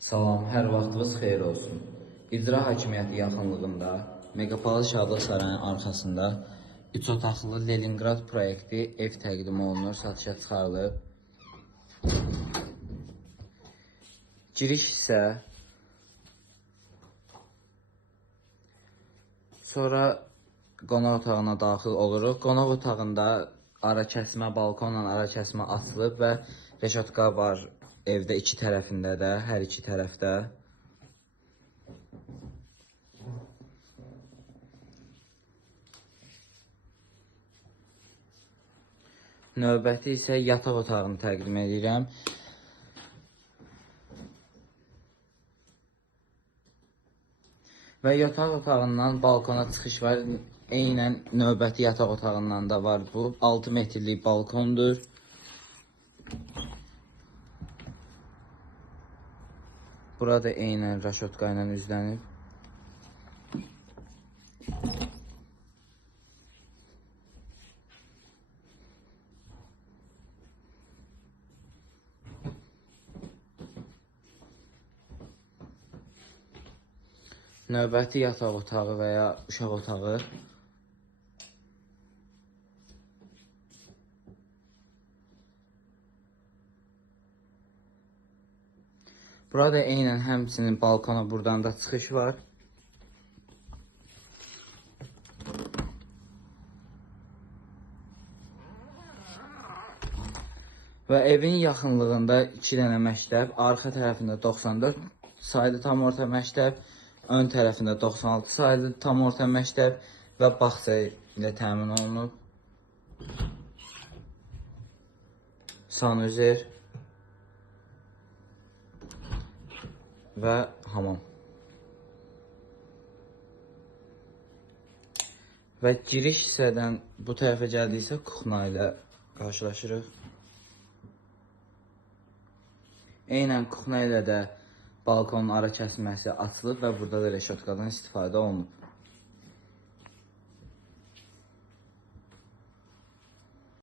Salam, hər vaxtınız xeyir olsun. İcra Hakimiyyəti yaxınlığında Megapalı Şadlıq Sarayının arxasında 3 otaqlı Leningrad proyekti ev təqdim olunur, satışa çıxarılıb. Giriş isə sonra qonaq otağına daxil oluruq. Qonaq otağında ara kəsmə, balkonla ara kəsmə açılıb və reşotka var evdə iki tərəfində də, hər iki tərəfdə. Növbəti isə yataq otağını təqdim edirəm. Və yataq otağından balkona çıxış var. Eynən növbəti yataq otağından da var bu. 6 metrlik balkondur. Burada eynən raşotka ilə üzlənib. Növbəti yataq otağı və ya uşaq otağı. Burada eynən həmçinin balkona buradan da çıxış var. Və evin yaxınlığında 2 dənə məktəb, arxa tərəfində 94 saylı tam orta məktəb, ön tərəfində 96 saylı tam orta məktəb və bağça ilə təmin olunub. Sanuzer və hamam. Və giriş hissədən bu tərəfə gəldiksə kuxna ilə qarşılaşırıq. Eynən kuxna ilə də balkonun ara kəsməsi açılıb və burada da reşotkadan istifadə olunub.